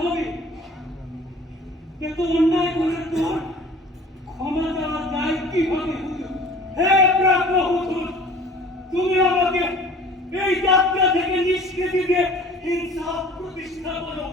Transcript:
হবে, কিন্তু অন্যায় করে তোর ক্ষমা দেওয়া যায় কিভাবে? হে প্রাজ্ঞ হুজুর, তুমি আমাকে এই যাত্রা থেকে নিষ্কৃতি দিয়ে ইনসাফ প্রতিষ্ঠা করো।